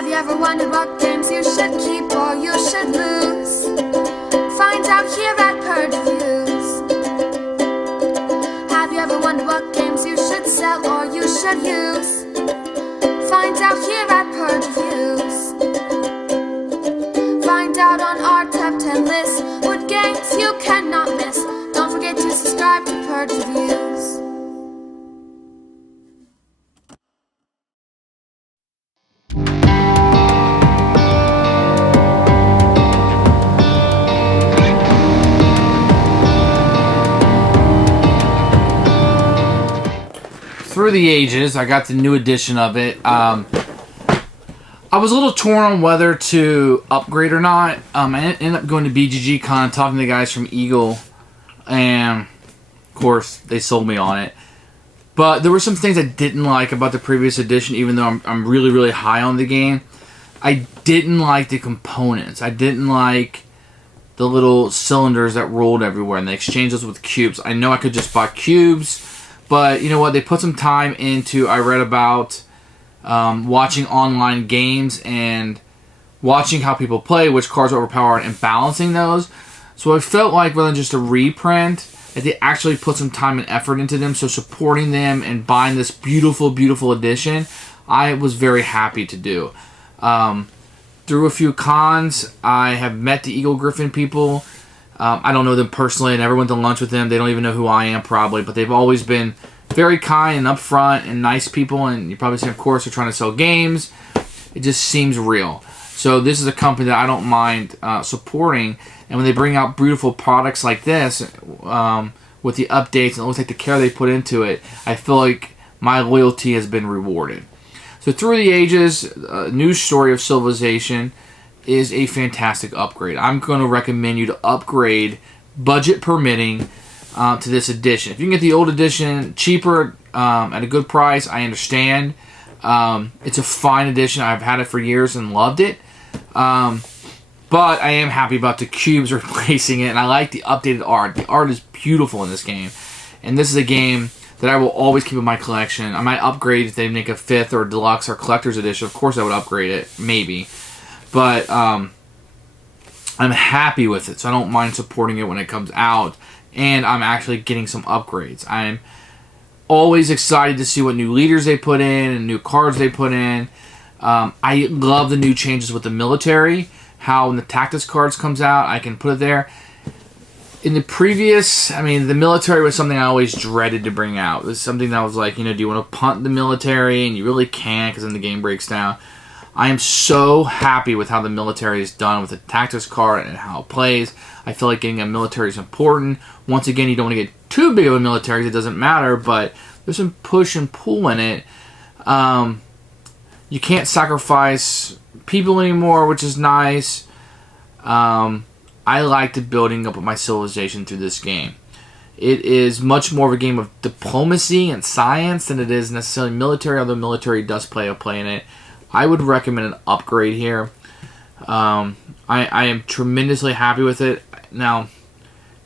Have you ever wondered what games you should keep or you should lose? Find out here at Purge Reviews. Have you ever wondered what games you should sell or you should use? Find out here at Purge Reviews. Find out on our top 10 list what games you cannot miss. Don't forget to subscribe to Purge Reviews. Through the Ages, I got the new edition of it. I was a little torn on whether to upgrade or not. I ended up going to BGG Con and talking to the guys from Eagle, and of course they sold me on it. But there were some things I didn't like about the previous edition, even though I'm really, really high on the game. I didn't like the components. I didn't like the little cylinders that rolled everywhere, and they exchanged those with cubes. I know I could just buy cubes, but you know what? They put some time into, I read about watching online games and watching how people play, which cards are overpowered, and balancing those. So I felt like rather than just a reprint, that they actually put some time and effort into them. So supporting them and buying this beautiful, beautiful edition, I was very happy to do. Through a few cons, I have met the Eagle Griffin people. I don't know them personally. I never went to lunch with them. They don't even know who I am probably, but they've always been very kind and upfront and nice people, and you probably see, of course, they're trying to sell games. It just seems real. So this is a company that I don't mind supporting, and when they bring out beautiful products like this, with the updates and it looks like the care they put into it, I feel like my loyalty has been rewarded. So Through the Ages, a new story of civilization, is a fantastic upgrade. I'm going to recommend you to upgrade, budget permitting, to this edition. If you can get the old edition cheaper at a good price, I understand. It's a fine edition. I've had it for years and loved it. But I am happy about the cubes replacing it, and I like the updated art. The art is beautiful in this game, and this is a game that I will always keep in my collection. I might upgrade if they make a 5th or deluxe or collector's edition. Of course I would upgrade it, maybe. But I'm happy with it, so I don't mind supporting it when it comes out. And I'm actually getting some upgrades. I'm always excited to see what new leaders they put in and new cards they put in. I love the new changes with the military. How when the tactics cards comes out, I can put it there. In the previous, the military was something I always dreaded to bring out. It was something that was like, do you want to punt the military? And you really can't because then the game breaks down. I am so happy with how the military is done with the tactics card and how it plays. I feel like getting a military is important. Once again, you don't want to get too big of a military. It doesn't matter, but there's some push and pull in it. You can't sacrifice people anymore, which is nice. I like the building up of my civilization through this game. It is much more of a game of diplomacy and science than it is necessarily military, although military does play a play in it. I would recommend an upgrade here. I am tremendously happy with it. Now,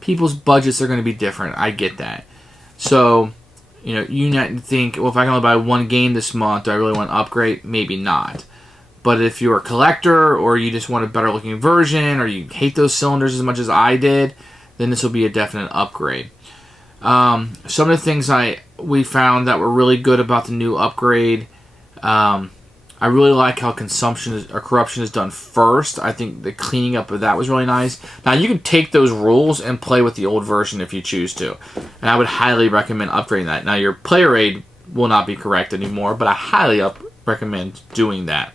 people's budgets are going to be different. I get that. So, you might think, well, if I can only buy one game this month, do I really want to upgrade? Maybe not. But if you're a collector, or you just want a better looking version, or you hate those cylinders as much as I did, then this will be a definite upgrade. Some of the things we found that were really good about the new upgrade, I really like how corruption is done first. I think the cleaning up of that was really nice. Now, you can take those rules and play with the old version if you choose to. And I would highly recommend upgrading that. Now, your player aid will not be correct anymore, but I highly recommend doing that.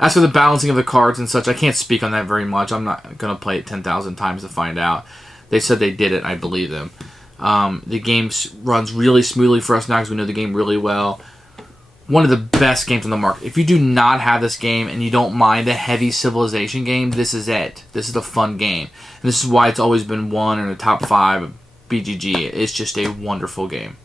As for the balancing of the cards and such, I can't speak on that very much. I'm not going to play it 10,000 times to find out. They said they did it, I believe them. The game runs really smoothly for us now because we know the game really well. One of the best games on the market. If you do not have this game and you don't mind a heavy civilization game, this is it. This is a fun game. And this is why it's always been one in the top 5 of BGG. It's just a wonderful game.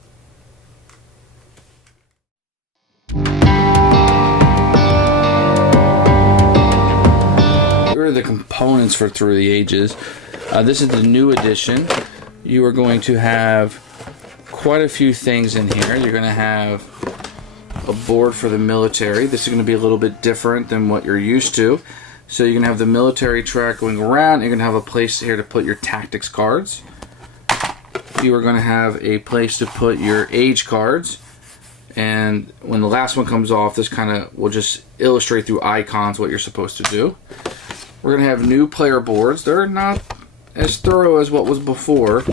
Here are the components for Through the Ages. This is the new edition. You are going to have quite a few things in here. You're going to have a board for the military. This is going to be a little bit different than what you're used to. So you're going to have the military track going around. You're going to have a place here to put your tactics cards. You are going to have a place to put your age cards. And when the last one comes off, this kind of will just illustrate through icons what you're supposed to do. We're going to have new player boards. They're not as thorough as what was before,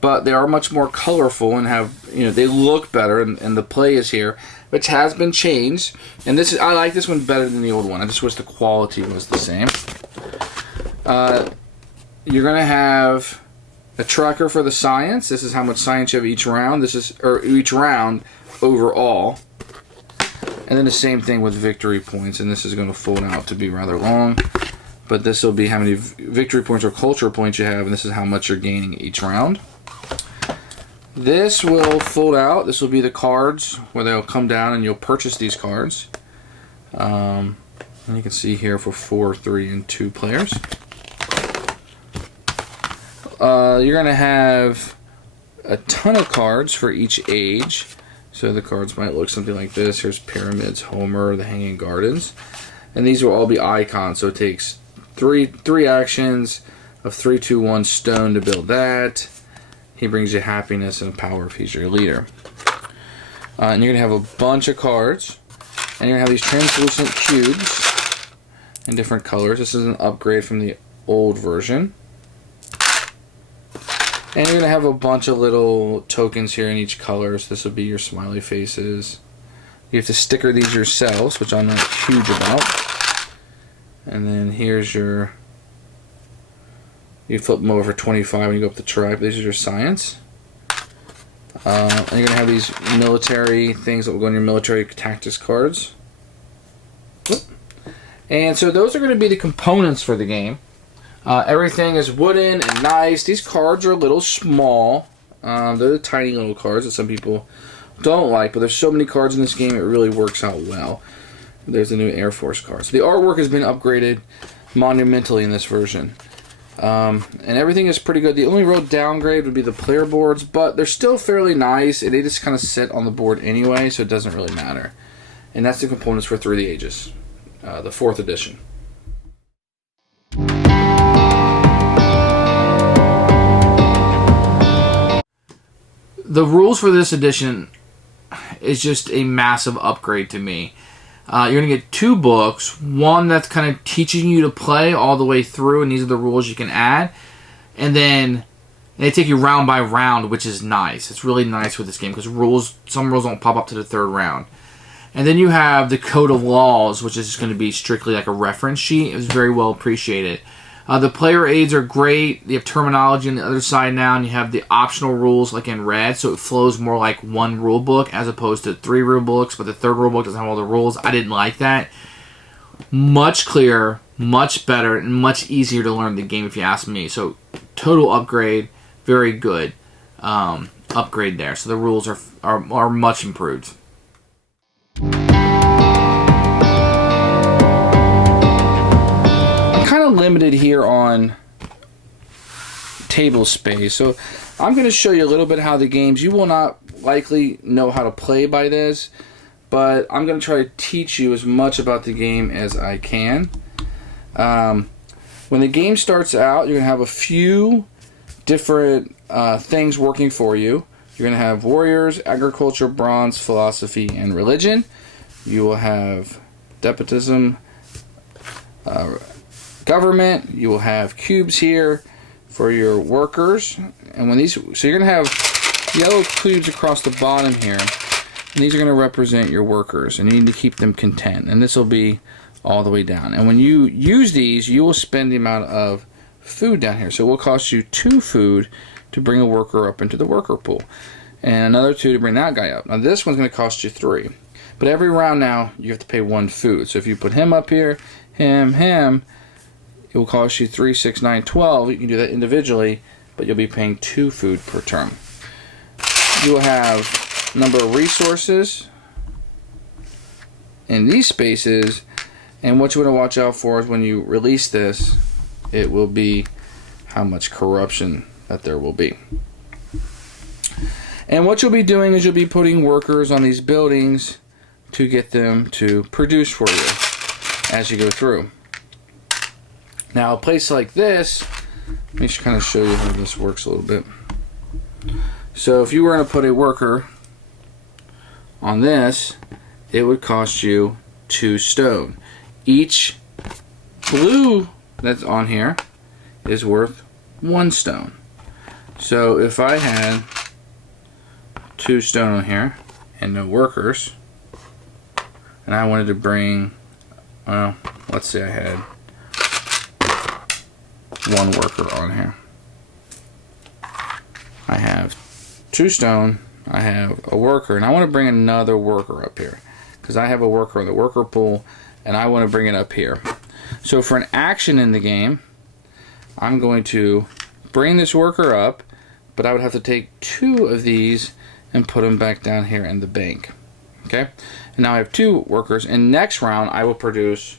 but they are much more colorful and have, they look better, and the play is here, which has been changed. And I like this one better than the old one. I just wish the quality was the same. You're going to have a tracker for the science. This is how much science you have each round. Each round overall. And then the same thing with victory points, and this is going to fold out to be rather long. But this will be how many victory points or culture points you have, and this is how much you're gaining each round. This will fold out. This will be the cards where they'll come down and you'll purchase these cards. And you can see here for 4, 3, and 2 players. You're going to have a ton of cards for each age. So the cards might look something like this. Here's Pyramids, Homer, the Hanging Gardens. And these will all be icons. So it takes three actions of 3, 2, 1 stone to build that. He brings you happiness and power if he's your leader. And you're going to have a bunch of cards. And you're going to have these translucent cubes in different colors. This is an upgrade from the old version. And you're going to have a bunch of little tokens here in each color. So this will be your smiley faces. You have to sticker these yourselves, which I'm not huge about. And then here's your... You flip them over for 25 and you go up the tribe. These are your science. And you're going to have these military things that will go in your military tactics cards. And so those are going to be the components for the game. Everything is wooden and nice. These cards are a little small. They're the tiny little cards that some people don't like, but there's so many cards in this game it really works out well. There's the new Air Force card. So the artwork has been upgraded monumentally in this version. And everything is pretty good. The only real downgrade would be the player boards, but they're still fairly nice, and they just kind of sit on the board anyway, so it doesn't really matter. And that's the components for Through the Ages, the 4th edition. The rules for this edition is just a massive upgrade to me. You're going to get 2 books. One that's kind of teaching you to play all the way through, and these are the rules you can add. And then they take you round by round, which is nice. It's really nice with this game because some rules don't pop up to the 3rd round. And then you have the Code of Laws, which is just going to be strictly like a reference sheet. It was very well appreciated. The player aids are great. You have terminology on the other side now, and you have the optional rules like in red, so it flows more like 1 rule book as opposed to 3 rule books, but the 3rd rule book doesn't have all the rules. I didn't like that. Much clearer, much better, and much easier to learn the game if you ask me. So total upgrade, very good upgrade there. So the rules are much improved. Limited here on table space, so I'm going to show you a little bit how the games, you will not likely know how to play by this, but I'm going to try to teach you as much about the game as I can. When the game starts out, you're going to have a few different things working for you. You're going to have warriors, agriculture, bronze, philosophy, and religion. You will have despotism, government. You will have cubes here for your workers, and so you're going to have yellow cubes across the bottom here, and these are going to represent your workers, and you need to keep them content, and this will be all the way down. And when you use these, you will spend the amount of food down here, so it will cost you 2 food to bring a worker up into the worker pool, and another 2 to bring that guy up. Now this one's going to cost you 3, but every round now you have to pay 1 food. So if you put him up here, him, it will cost you 3, 6, 9, 12. You can do that individually, but you'll be paying 2 food per turn. You will have number of resources in these spaces, and what you want to watch out for is when you release this, it will be how much corruption that there will be. And what you'll be doing is you'll be putting workers on these buildings to get them to produce for you as you go through. Now, a place like this, let me just kind of show you how this works a little bit. So if you were going to put a worker on this, it would cost you 2 stone. Each blue that's on here is worth 1 stone. So if I had 2 stone on here and no workers, and I wanted to bring, well, let's say I had 1 worker on here. I have 2 stone, I have a worker, and I want to bring another worker up here because I have a worker in the worker pool and I want to bring it up here. So for an action in the game, I'm going to bring this worker up, but I would have to take 2 of these and put them back down here in the bank. Okay, and now I have 2 workers, and next round I will produce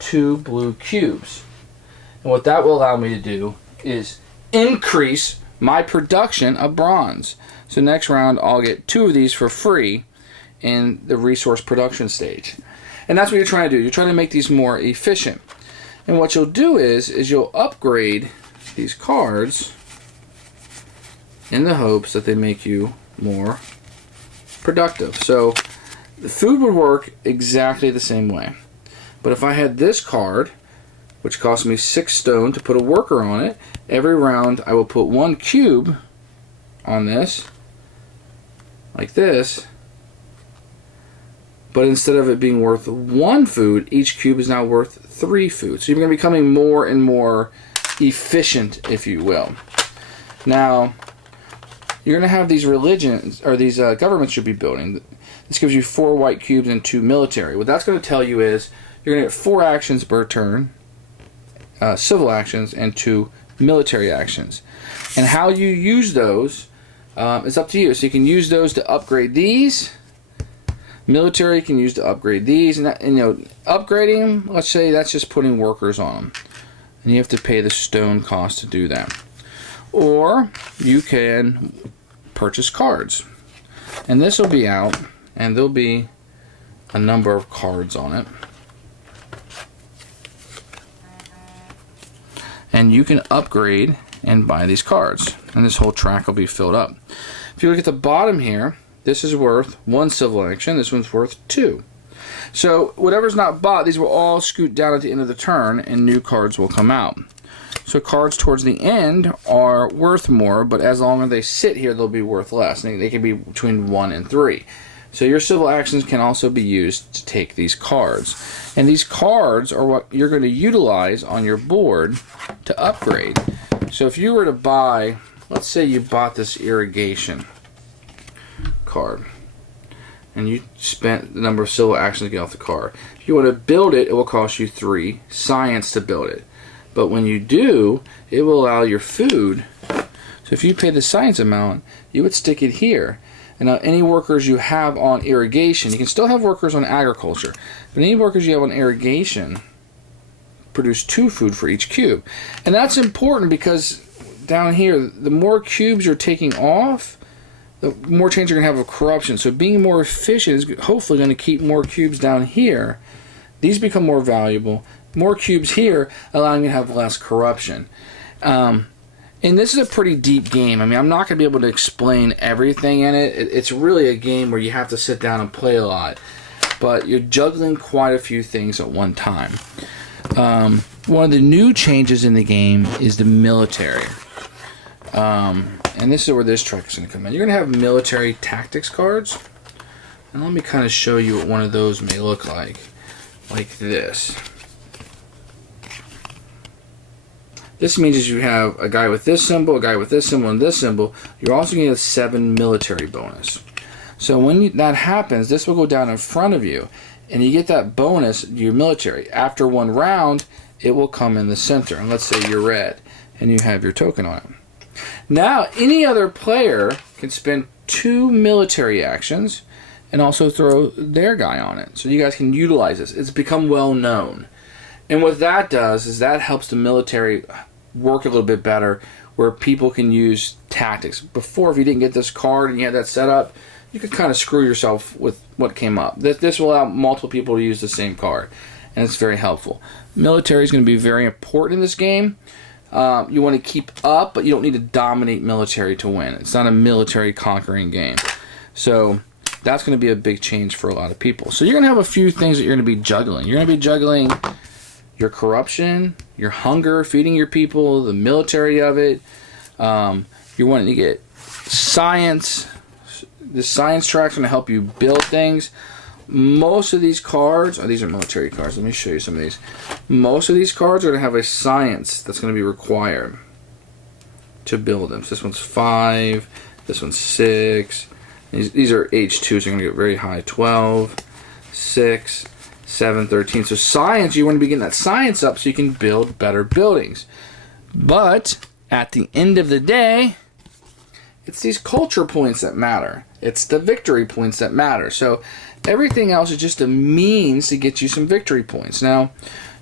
2 blue cubes. And what that will allow me to do is increase my production of bronze. So next round I'll get 2 of these for free in the resource production stage. And that's what you're trying to do. You're trying to make these more efficient. And what you'll do is you'll upgrade these cards in the hopes that they make you more productive. So the food would work exactly the same way. But if I had this card, which cost me 6 stone to put a worker on it, every round I will put 1 cube on this, like this. But instead of it being worth 1 food, each cube is now worth 3 food. So you're going to be becoming more and more efficient, if you will. Now, you're going to have these religions, or these governments you'll be building. This gives you 4 white cubes and 2 military. What that's going to tell you is you're going to get 4 actions per turn, civil actions, and 2 military actions. And how you use those is up to you. So you can use those to upgrade these. Military can use to upgrade these, and you know, upgrading them, let's say that's just putting workers on them, and you have to pay the stone cost to do that. Or you can purchase cards, and this will be out, and there'll be a number of cards on it, and you can upgrade and buy these cards, and this whole track will be filled up. If you look at the bottom here, this is worth 1 civil action. This one's worth 2. So whatever's not bought, these will all scoot down at the end of the turn, and new cards will come out. So cards towards the end are worth more, but as long as they sit here, they'll be worth less. They can be between 1 and 3. So your civil actions can also be used to take these cards. And these cards are what you're going to utilize on your board to upgrade. So if you were to buy, let's say you bought this irrigation card, and you spent the number of civil actions to get off the card. If you want to build it, it will cost you 3 science to build it. But when you do, it will allow your food. So if you pay the science amount, you would stick it here. And now any workers you have on irrigation, you can still have workers on agriculture, but any workers you have on irrigation produce 2 food for each cube. And that's important because down here, the more cubes you're taking off, the more chance you're going to have of corruption. So being more efficient is hopefully going to keep more cubes down here. These become more valuable. More cubes here, allowing you to have less corruption. And this is a pretty deep game. I mean, I'm not going to be able to explain everything in it. It's really a game where you have to sit down and play a lot. But you're juggling quite a few things at one time. One of the new changes in the game is the military. And this is where this track is going to come in. You're going to have military tactics cards. And let me kind of show you what one of those may look like. Like this. This means is you have a guy with this symbol, a guy with this symbol, and this symbol. You're also going to get a 7 military bonus. So when that happens, this will go down in front of you. And you get that bonus, your military. After 1 round, it will come in the center. And let's say you're red. And you have your token on it. Now, any other player can spend 2 military actions and also throw their guy on it. So you guys can utilize this. It's become well known. And what that does is that helps the military work a little bit better where people can use tactics. Before, if you didn't get this card and you had that set up, you could kind of screw yourself with what came up. This will allow multiple people to use the same card, and it's very helpful. Military is going to be very important in this game. You want to keep up, but you don't need to dominate military to win. It's not a military conquering game. So that's going to be a big change for a lot of people. So you're going to have a few things that you're going to be juggling. You're going to be juggling your corruption, your hunger, feeding your people, the military of it. You're wanting to get science. The science track's going to help you build things. Most of these cards, these are military cards. Let me show you some of these. Most of these cards are going to have a science that's going to be required to build them. So this one's 5, this one's 6. These are H2, so you're going to get very high. 12, 6, 7, 13. So science, you want to be getting that science up so you can build better buildings. But at the end of the day, it's these culture points that matter. It's the victory points that matter. So everything else is just a means to get you some victory points. Now,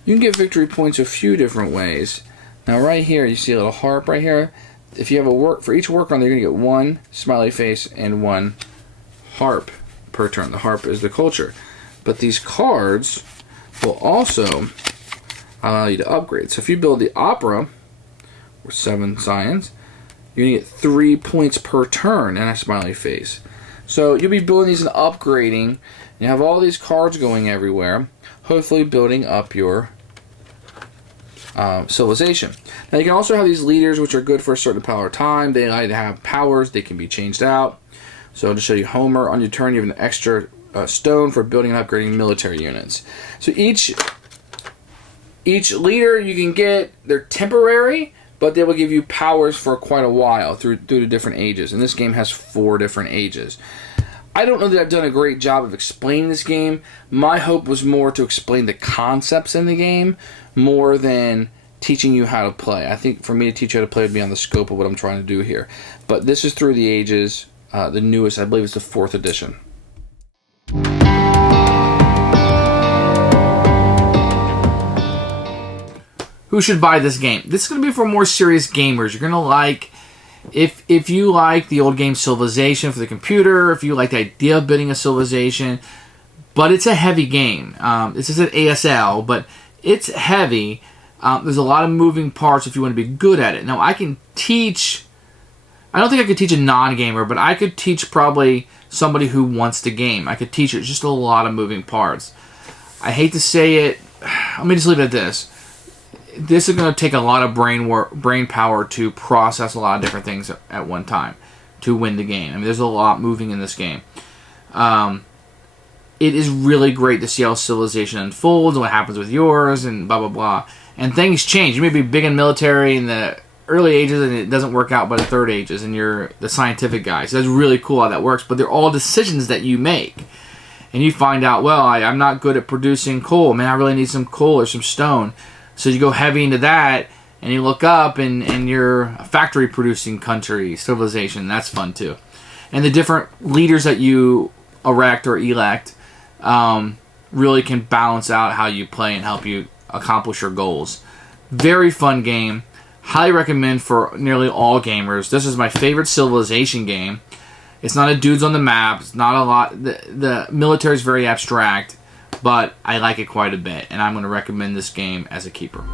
you can get victory points a few different ways. Now, right here, you see a little harp right here. If you have a work, for each work on there, you're going to get 1 smiley face and 1 harp per turn. The harp is the culture. But these cards will also allow you to upgrade. So if you build the opera, or 7 science, you're going to get 3 points per turn and a smiley face. So you'll be building these and upgrading. You have all these cards going everywhere, hopefully building up your civilization. Now you can also have these leaders, which are good for a certain power time. They like to have powers. They can be changed out. So to show you Homer, on your turn you have an extra stone for building and upgrading military units. So each leader you can get, they're temporary, but they will give you powers for quite a while through the different ages. And this game has 4 different ages. I don't know that I've done a great job of explaining this game. My hope was more to explain the concepts in the game more than teaching you how to play. I think for me to teach you how to play would be on the scope of what I'm trying to do here. But this is through the ages. The newest, I believe, is the 4th edition. Who should buy this game? This is going to be for more serious gamers. You're going to like, if you like the old game Civilization for the computer, if you like the idea of building a civilization, but it's a heavy game. This is an ASL, but it's heavy. There's a lot of moving parts if you want to be good at it. Now, I can teach, I don't think I could teach a non-gamer, but I could teach probably somebody who wants to game. I could teach it just a lot of moving parts. I hate to say it, let me just leave it at this. This is going to take a lot of brain power to process a lot of different things at one time to win the game. I mean, there's a lot moving in this game. It is really great to see how civilization unfolds and what happens with yours and blah, blah, blah. And things change. You may be big in military in the early ages and it doesn't work out by the 3rd ages and you're the scientific guy. So that's really cool how that works. But they're all decisions that you make. And you find out, well, I'm not good at producing coal. Man, I really need some coal or some stone. So you go heavy into that, and you look up, and you're a factory-producing country, civilization. That's fun, too. And the different leaders that you erect or elect really can balance out how you play and help you accomplish your goals. Very fun game. Highly recommend for nearly all gamers. This is my favorite civilization game. It's not a dudes on the map. It's not a lot. The military is very abstract. But I like it quite a bit, and I'm going to recommend this game as a keeper.